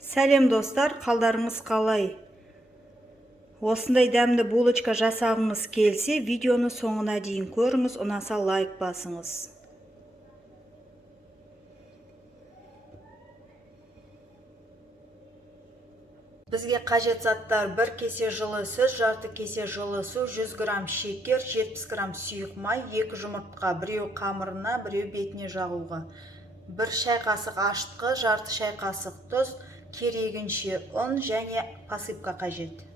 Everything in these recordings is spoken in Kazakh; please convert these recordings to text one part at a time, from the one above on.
Сәлем достар, қалдарыңыз қалай? Осындай дәмді булочка жасағыңыз келсе, видеоны соңына дейін көріңіз, ұнаса лайк басыңыз. Бізге қажет заттар: 1 кесе жылы сүт, жарты кесе жылы су, 100 грамм шекер, 70 грамм сұйық май, 2 жұмыртқа, біреу қамырына, біреу бетіне жағуға, 1 шай қасық ашытқы, жарты шай қасық тұз, керегінше ұн және посыпка қажет.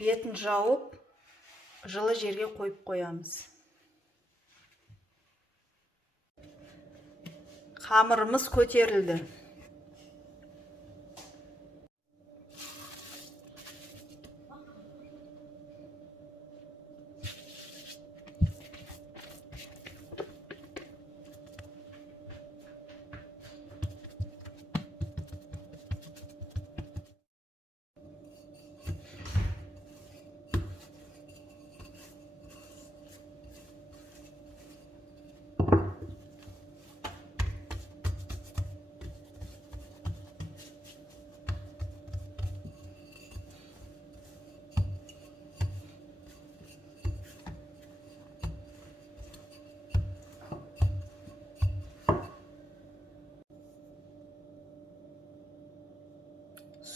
Бетін жауып, жылы жерге қойып қоямыз. Қамырымыз көтерілді.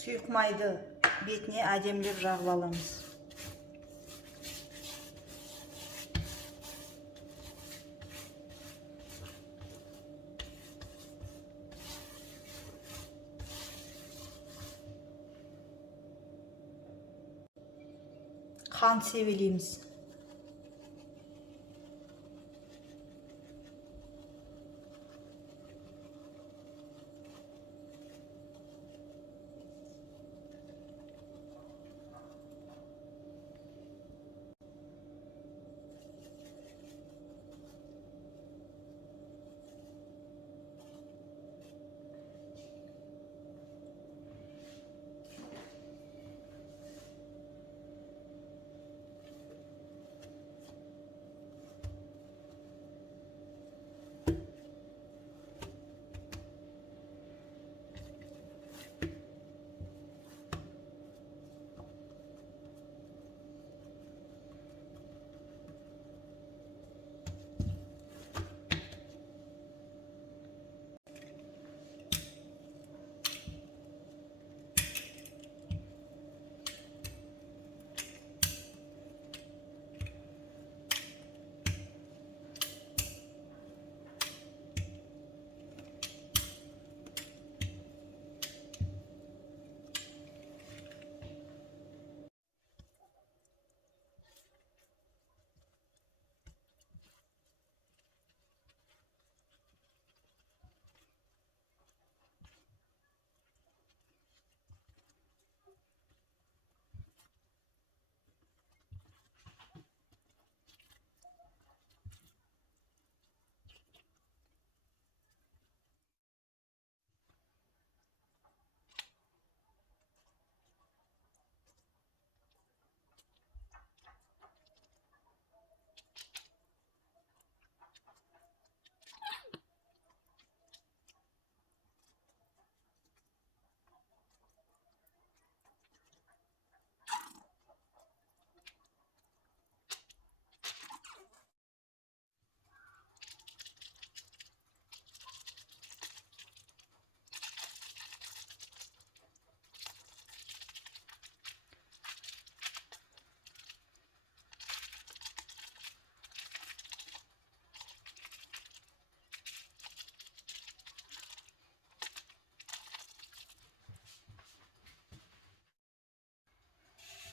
Сұйық майды бетіне әдемілеп жағып аламыз. Қант себелейміз.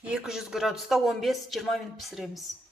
200 градуста 15-20 минут пісіреміз.